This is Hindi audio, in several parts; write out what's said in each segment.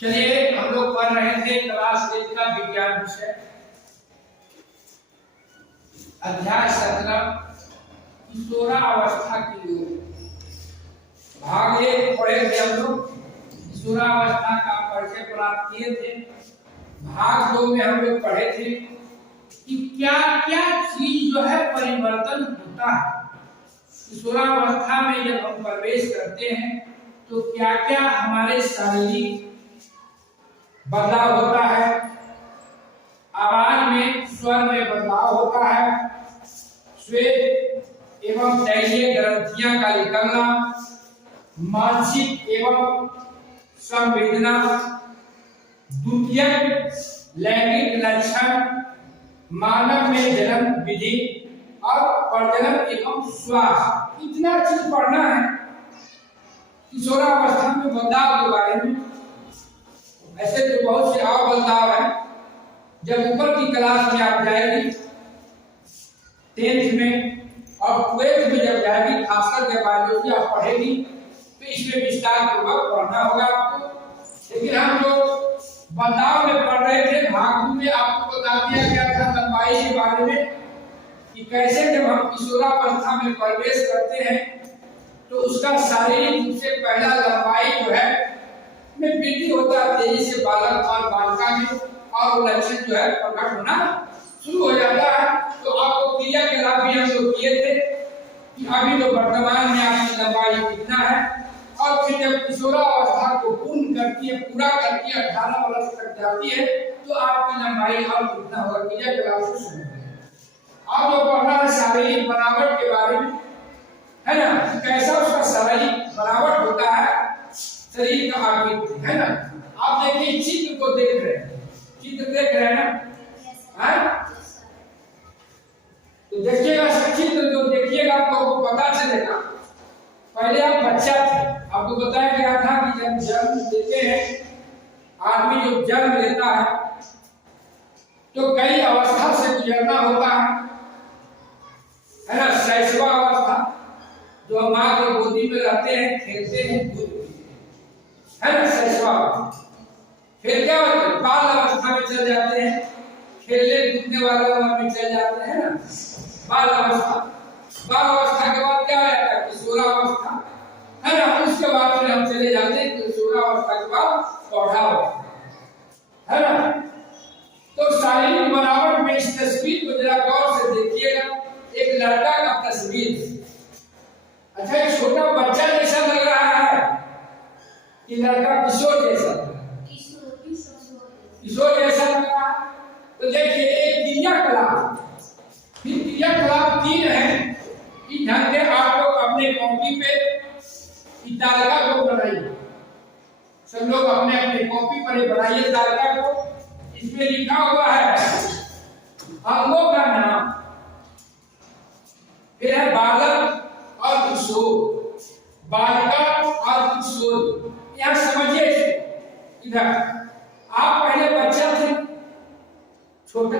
चलिए हम लोग पढ़ रहे थे क्लास 8 का विज्ञान विषय अध्याय 17 किशोरावस्था की ओर। भाग 1 पढ़े थे हम लोग, किशोरावस्था का परिचय प्राप्त किए थे। भाग 2 में हम लोग पढ़े थे कि क्या क्या चीज जो है परिवर्तन होता है किशोरावस्था में। जब हम प्रवेश करते हैं तो क्या क्या हमारे शारीरिक बदलाव होता है, आवाज में स्वर में बदलाव होता है, श्वेत एवं तैलीय ग्रंथियां का निकलना, मानसिक एवं संवेदना, द्वितीयक लैंगिक लक्षण, मानव में जन्म विधि और प्रजनन एवं श्वास। इतना चीज पढ़ना है किशोरावस्था में बदलाव के बारे में। ऐसे तो बहुत से और बदलाव है। जब ऊपर की क्लास में आप जाएगी 10th में और 12th में जब जाएगी, खासकर जब बायोलॉजी आप पढ़ेगी तो इसमें विस्तार पूर्वक पढ़ना होगा आपको। लेकिन हम लोग बदलाव में पढ़ रहे थे। भाग 2 में आपको बता दिया गया था लंबाई के बारे में कि कैसे जब हम किशोरावस्था में प्रवेश करते हैं तो उसका शारीरिक रूप से पहला लंबाई जो है में वृद्धि होता है, तेजी से बालक और बालिका में, और वो लक्षण जो है प्रकट होना शुरू हो जाता है। तो आपको क्रियाकलाप भी हम लोग किए थे कि अभी तो वर्तमान में आपकी लंबाई कितना है, और फिर जब किशोरावस्था को पूर्ण करती है, पूरा करती है, 18 वर्ष तक जाती है तो आपकी लंबाई और कितना होगा, क्रियाकलाप से शुरू होगा। आप लोग पढ़ना है शारीरिक बनावट के बारे में, है ना, कैसा उसका शारीरिक बनावट होता है, शरीर का आकृति, है ना। आप देखिए चित्र को देख रहे हैं, चित्र देख रहे हैं ना, है? तो देखिएगा चित्र जो देखिएगा तो आपको पता चलेगा। पहले आप बच्चा थे, आपको बताया गया था कि जब जन्म लेते हैं आदमी, जो जन्म लेता है तो कई अवस्था से गुजरना होता है ना। शैशवावस्था, जो माँ के गोदी में रहते हैं, खेलते हैं, दूध पीते हैं, है ना, शैशवावस्था। फिर क्या होता है, बाल अवस्था में चल जाते हैं, खेलने कूदने वाले उम्र में चल जाते हैं ना, बाल अवस्था। बाल अवस्था के बाद क्या आता है, किशोरावस्था, है ना। उसके बाद फिर हम चले जाते हैं किशोरावस्था के बाद प्रौढ़ावस्था, है ना। तो शारीरिक बनावट में इस तस्वीर को जरा गौर से देखिएगा। एक लड़का का तस्वीर, अच्छा एक छोटा बच्चा जैसा लग रहा है कि लड़का किशोर जैसा लग रहा है, किशोर जैसा लग रहा है। तो देखिए एक क्रियाकलाप, फिर क्रियाकलाप 3 है। इस ढंग से आप लोग अपने कॉपी पे तालिका को बनाइए, सब लोग अपने अपने कॉपी पर बनाइए तालिका को। इसमें लिखा हुआ है अंगों का नाम, फिर है बालक और किशोर, बालिका और किशोर। यहाँ समझिए इधर, आप पहले बच्चा थे, छोटा,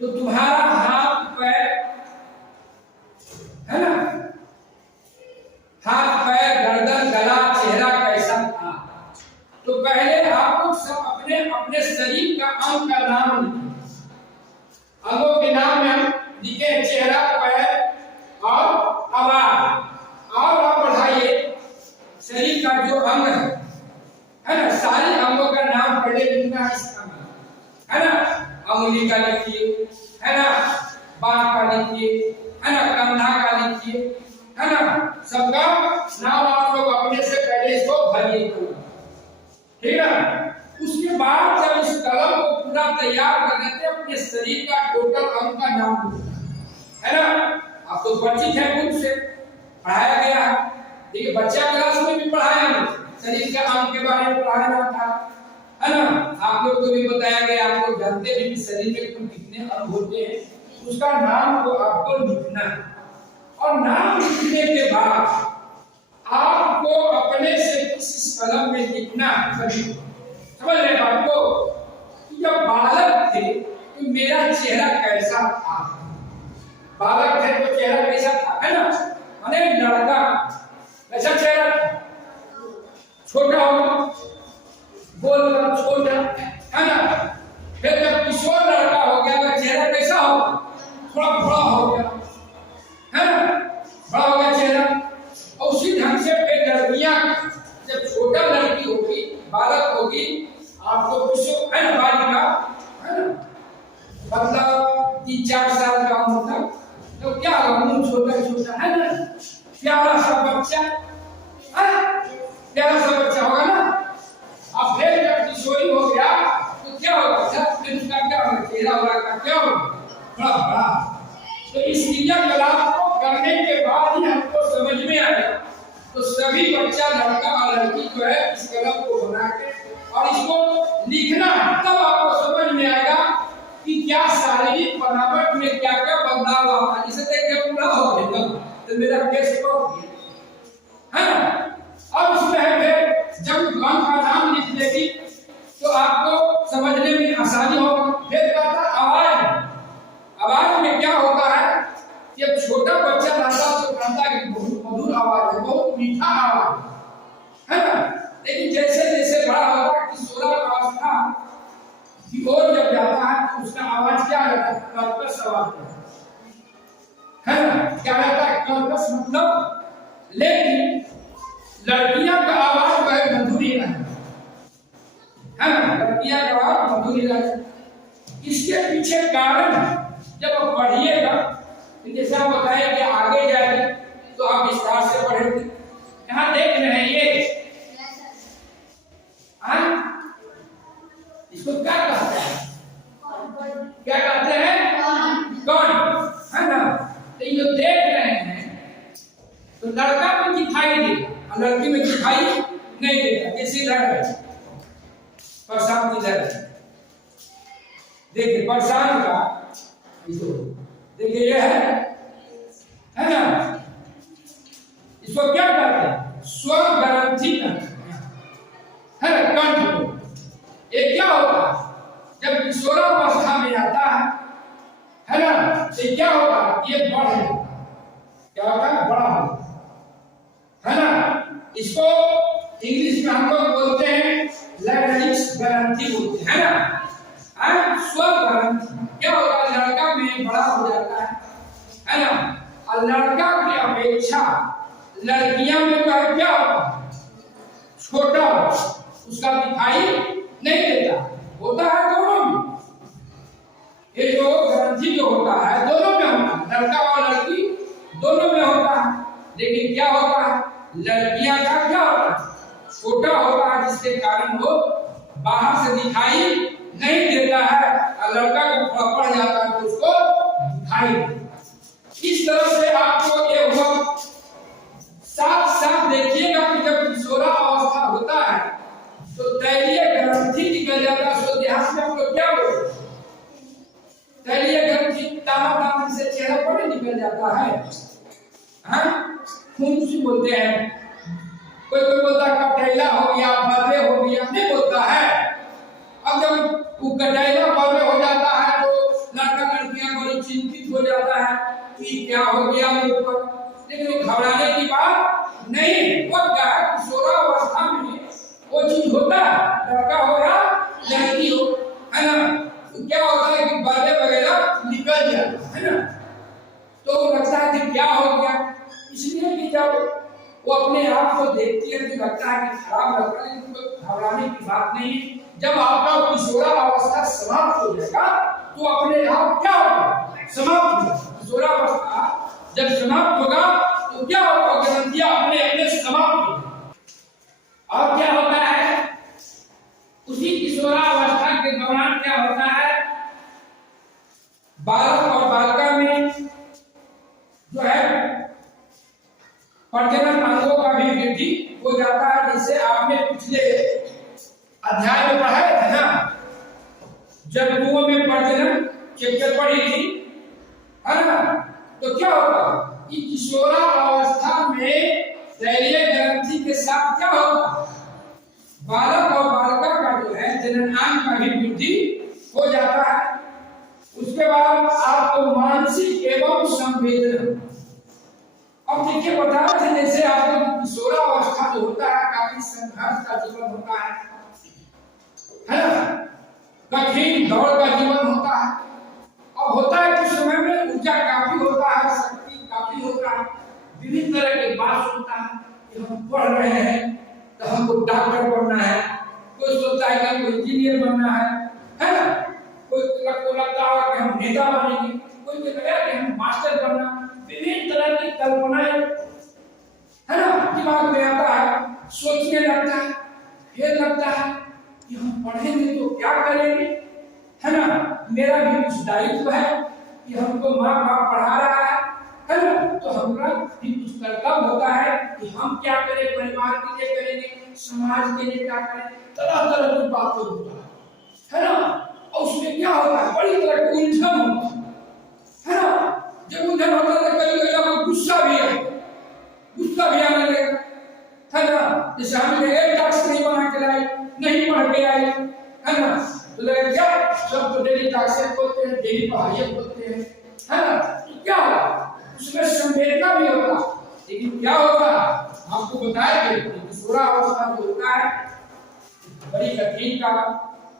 तो तुम्हारा हाथ पैर, है ना, हाथ पैर, गर्दन, गला, चेहरा कैसा था। तो पहले आप लोग सब अपने अपने शरीर का अंग का नाम लिखिए। अंगों के नाम में हम लिखे चेहरा, पैर और आवाज। और आप बढ़ाइए शरीर का जो अंग है ना, सारे अंगों का नाम पहले लिखना है ना। अंगुली का लिखिए, है ना, बांह का लिखिए, है ना, कंधा का लिखिए, है ना। सबका नाम आप लोग अपने से पहले इसको भरिए, ठीक है। उसके बाद जब इस कलम को पूरा तैयार कर देते हैं, अपने शरीर का टोटल अंग का नाम लिखना, है ना। आप तो परिचित है, खुद से पढ़ाया गया है। देखिए बच्चा क्लास में भी पढ़ाया, शरीर के अंग के बारे में पढ़ाया था, है ना। आप लोग को भी बताया गया, आप लोग जानते भी कि शरीर में कुल कितने अंग होते हैं, उसका नाम को आपको लिखना है। और नाम लिखने के बाद आपको अपने से इस कलम में लिखना है। समझ रहे बात को, जब बालक थे तो मेरा चेहरा कैसा था, बालक थे तो चेहरा कैसा था, है ना, माने लड़का कैसा चेहरा था, छोटा होगा, बोलकर छोटा, है ना। फिर जब किशोर लड़का हो गया तो चेहरा कैसा होगा, थोड़ा बड़ा हो गया, है ना, बड़ा हो गया चेहरा। और उसी ढंग से फिर लड़कियां जब छोटा लड़की होगी, बालक होगी, आपको किशोर, है ना, बालिका, है ना, मतलब 3-4 साल का होता तो क्या होगा, मुंह छोटा छोटा, है ना, प्यारा सा बच्चा, प्यारा सा बच्चा होगा ना। अब फिर जब किशोरी हो गया तो क्या होगा, फिर उसका क्या होगा, चेहरा का क्या होगा, बड़ा बड़ा। तो इस क्रियाकलाप को करने के बाद ही हमको समझ में आएगा। तो सभी बच्चा, लड़का और लड़की जो है इस कलम को बना के और इसको लिखना, तब आपको समझ में आएगा कि क्या शारीरिक बनावट में क्या क्या बदलाव आता है। इसे देख के पूरा हो गया तो मेरा केस को है ना। अब इसमें है फिर जब गण का नाम लिख देगी तो आपको समझने में आसानी होगी। फिर कहता आवाज, आवाज में क्या होता है, जब छोटा बच्चा रहता तो कहता है कि बहुत मधुर आवाज है, बहुत मीठा आवाज है ना। लेकिन जैसे जैसे बड़ा होता है, किशोरावस्था की ओर जब जाता है तो उसका आवाज क्या रहता है, कर्कश आवाज है ना, क्या रहता है, कर्कश मतलब। लेकिन लड़कियां का आवाज वह मधुरी है ना, लड़कियां का आवाज मधुरी है। इसके पीछे कारण जब आप पढ़िएगा, जैसे आप बताएं कि आगे जाएंगे तो आप विस्तार से पढ़ेंगे। यहाँ देख रहे हैं ये, इसको क्या कहते हैं, क्या कहते हैं, कौन, है ना। तो ये देख रहे हैं तो लड़का में दिखाई देगा और लड़की में दिखाई नहीं देता। जैसे लड़ परेशान की लड़, देखिए परेशान का, देखिए ये है ना, इसको क्या कहते हैं, स्व ग्रंथि है ना, कंठ को। ये क्या होता है, जब किशोरावस्था में आता है ना, तो क्या होता है, ये बढ़ जाता है, क्या होता है, बड़ा होता है ना। इसको इंग्लिश में हम लोग बोलते हैं लैरिंक्स ग्रंथि बोलते हैं, है ना। स्व ग्रंथि क्या होता है, लड़का में बड़ा हो जाता है ना। और लड़का की अपेक्षा लड़कियां में क्या होता है, छोटा, उसका दिखाई नहीं देता, होता है दोनों में। ये जो ग्रंथि जो होता है दोनों में होता है, लड़का और लड़की दोनों में होता है। लेकिन क्या होता है, लड़कियां का क्या होता है, छोटा होता है, जिसके कारण वो बाहर से दिखाई नहीं देता है। और लड़का को पड़ जाता है तो उसको दिखाई। इस तरह से आपको ये हुआ। साथ साथ देखिएगा कि जब किशोरावस्था होता है तो तैलीय ग्रंथि निकल जाता है। सो देहात में हम लोग क्या बोलते हैं, तैलीय ग्रंथि, ताना से चेहरा पर निकल जाता है, खून से बोलते हैं। कोई कोई बोलता है कटैला हो गया, बर्रे हो गया, नहीं बोलता है। अब जब वो कटैला बर्रे हो जाता है तो लड़का लड़कियां बड़ी चिंतित हो जाता है कि क्या हो गया मुझ पर। लेकिन घबराने की बात नहीं, वो क्या है, किशोरावस्था में वो चीज होता है, लड़का हो या लड़की हो, है ना। तो क्या होता है कि बर्रे वगैरह निकल जाता है ना, तो लगता है कि क्या हो गया। इसलिए कि जब वो अपने आप को देखती है तो लगता है कि खराब लगता है, लेकिन घबराने की बात नहीं। जब आपका किशोरावस्था समाप्त हो जाएगा तो अपने आप क्या होगा, समाप्त होगा। किशोरावस्था जब समाप्त होगा तो क्या होगा, ग्रंथियां अपने अपने समाप्त होगी। और क्या होता है, उसी किशोरावस्था के दौरान क्या होता है, बालक और बालिका में जो है प्रजनन अंगों का भी वृद्धि हो जाता है। जिससे आपने पिछले अध्याय में पढ़ा है ना, जंतुओं में प्रजनन चैप्टर पढ़ी थी, है ना। तो क्या होगा कि किशोरावस्था में तैलीय ग्रंथि के साथ क्या होगा, बालक और बालिका का जो है जननांग का भी वृद्धि हो जाता है। उसके बाद आपको मानसिक एवं संवेदना, अब देखिए बता रहे थे जैसे आपको किशोरावस्था जो होता है काफी काफी संघर्ष का जीवन होता है ना, कठिन दौड़ का जीवन होता है। अब होता है कुछ समय में ऊर्जा काफी होता है, शक्ति काफी होता है, विभिन्न तरह के बात होता है कि हम पढ़ रहे हैं तो हमको डॉक्टर बनना है, कोई सोचता है कि हमको इंजीनियर बनना है ना, कोई को लगता है कि हम नेता बनेंगे, कोई को लगता है कि हम मास्टर बनना, विभिन्न तरह की कल्पनाएं है ना दिमाग में आता है, सोचने लगता है, फिर लगता है कि हम पढ़ेंगे तो क्या करेंगे, है ना, मेरा भी कुछ दायित्व है कि हमको माँ बाप पढ़ा रहा है ना, तो हमारा भी कुछ कर्तव्य होता है कि हम क्या करें, परिवार के लिए करेंगे, समाज के लिए क्या करें, तरह तरह की बातें होता है ना। और उसमें क्या होता है, बड़ी तरह की उलझन होती है ना। जब उलझन होता है तो कभी कभी गुस्सा भी आने लगेगा, है ना। जैसे हम एक टास्क नहीं बना के लाए, नहीं पढ़ के आए, है ना, तो लगे क्या सब तो डेली टास्क बोलते हैं, डेली पढ़ाई बोलते हैं, है ना। तो क्या होगा, उसमें संवेदना भी होगा, लेकिन क्या होगा आपको बताएंगे कि किशोरा अवस्था जो होता है बड़ी कठिन का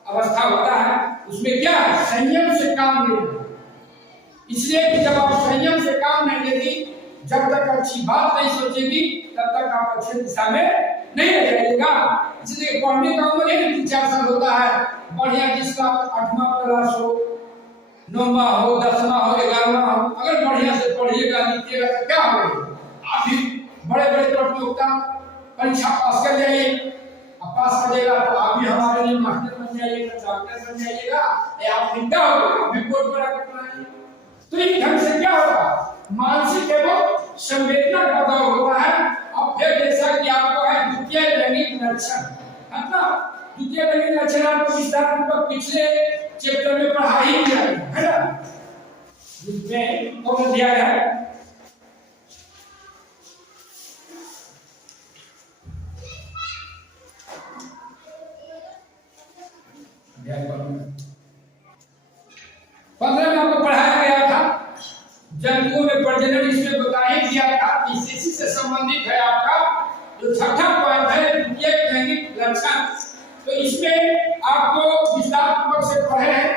अवस्था होता है। उसमें क्या है, संयम से काम लेना, इसलिए कि जब आप संयम से काम नहीं लेगी, जब तक अच्छी बात नहीं सोचेगी, तब तक आप अच्छी दिशा में नहीं रह जाएगा। इसलिए पढ़ने का उम्र है 3-4 साल होता है, बढ़िया जिसका 8वां क्लास हो, 9वां हो, 10वां हो, 11वां हो, अगर बढ़िया से पढ़िएगा लिखिएगा तो क्या होगा, आप भी बड़े बड़े प्रतियोगिता परीक्षा पास कर जाइए, अब पास कर जाएगा तो आप भी हमारे लिए मास्टर बन जाइएगा, डॉक्टर बन जाइएगा, आप भी क्या होगा, आप भी बोर्ड पर आकर पढ़ाएंगे। तो इस ढंग से क्या होगा, मानसिक एवं संवेदना का दौर होता है। अब फिर जैसा कि आपको है द्वितीय लैंगिक लक्षण, मतलब द्वितीय लैंगिक लक्षण आपको विस्तार पूर्वक पिछले चैप्टर में पढ़ा ही दिया है ना, जिसमें कौन अध्याय है, अध्याय 15 में आपको पढ़ाया गया था जंतुओं में प्रजनन, इसमें बताया गया था कि इसी से संबंधित है आपका जो छठा पॉइंट है द्वितीय लैंगिक लक्षण। तो इसमें आपको विस्तार पूर्वक से पढ़े हैं,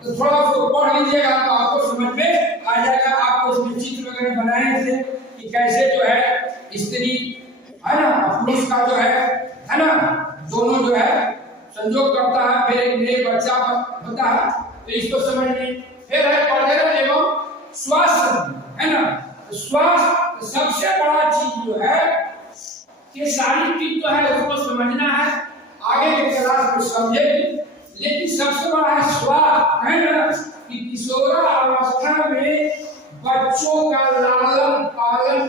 तो थोड़ा सा पढ़ लीजिएगा तो आपको समझ में आ जाएगा। आपको इसमें चित्र वगैरह बनाए थे कि कैसे जो है स्त्री है ना पुरुष का जो है ना दोनों जो है संयोग करता है, फिर एक नए बच्चा होता है, तो इसको समझिए। फिर है प्रजनन एवं स्वास्थ्य, है ना, स्वास्थ्य सबसे बड़ा चीज जो है कि सारी चीज तो है उसको समझना है, आगे के क्लास में समझेंगे, लेकिन सबसे बड़ा है स्वास्थ्य, है ना, कि किशोरावस्था में बच्चों का लालन पालन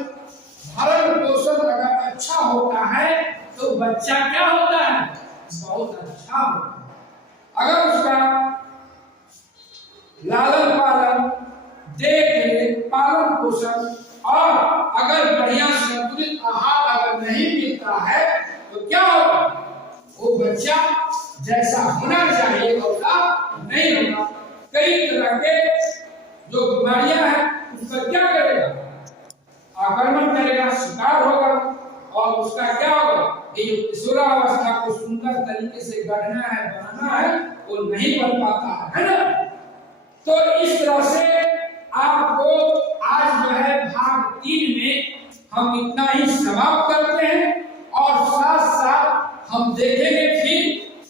भरण पोषण अगर अच्छा होता है तो बच्चा क्या होता है, बहुत अच्छा होता है। अगर उसका लालन पालन देख पालन पोषण और अगर बढ़िया संतुलित आहार अगर नहीं मिलता है तो क्या होगा, वो बच्चा जैसा होना चाहिए वैसा नहीं होगा। कई तरह के जो बीमारियां हैं उसका क्या करेगा, आक्रमण करेगा, शिकार होगा, और उसका क्या होगा, ये जो किशोरावस्था को सुंदर तरीके से गढ़ना है, बनाना है, वो नहीं बन पाता है ना। तो इस तरह से आपको आज जो है भाग 3 में हम इतना ही समाप्त करते हैं, और साथ साथ हम देखेंगे फिर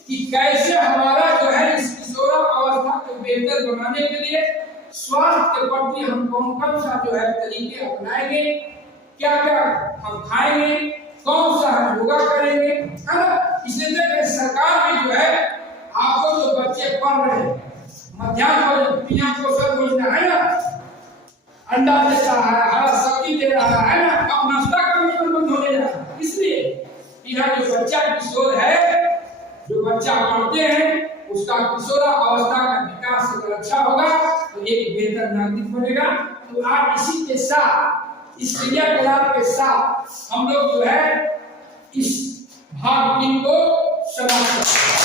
कि कैसे हमारा जो है इस किशोरावस्था को बेहतर बनाने के लिए स्वास्थ्य के प्रति हम कौन सा जो है तरीके अपनाएंगे, क्या क्या हम खाएंगे, कौन सा हम योगा करेंगे, है ना। इसलिए देखिए सरकार भी जो है आपको जो बच्चे पढ़ रहे हैं मध्याह्न भोजन पीएम पोषण योजना है ना, अंडा देता है, हरा सब्जी दे रहा है ना, अब नाश्ता का भी बंद होने जा रहा है। इसलिए यह जो बच्चा किशोर है, जो बच्चा पढ़ते हैं उसका किशोरावस्था का विकास अगर अच्छा होगा तो एक बेहतर नागरिक बनेगा। तो आज इसी के साथ इस क्रियाकलाप के साथ हम लोग जो है इस भाग 3 को समाप्त करते हैं।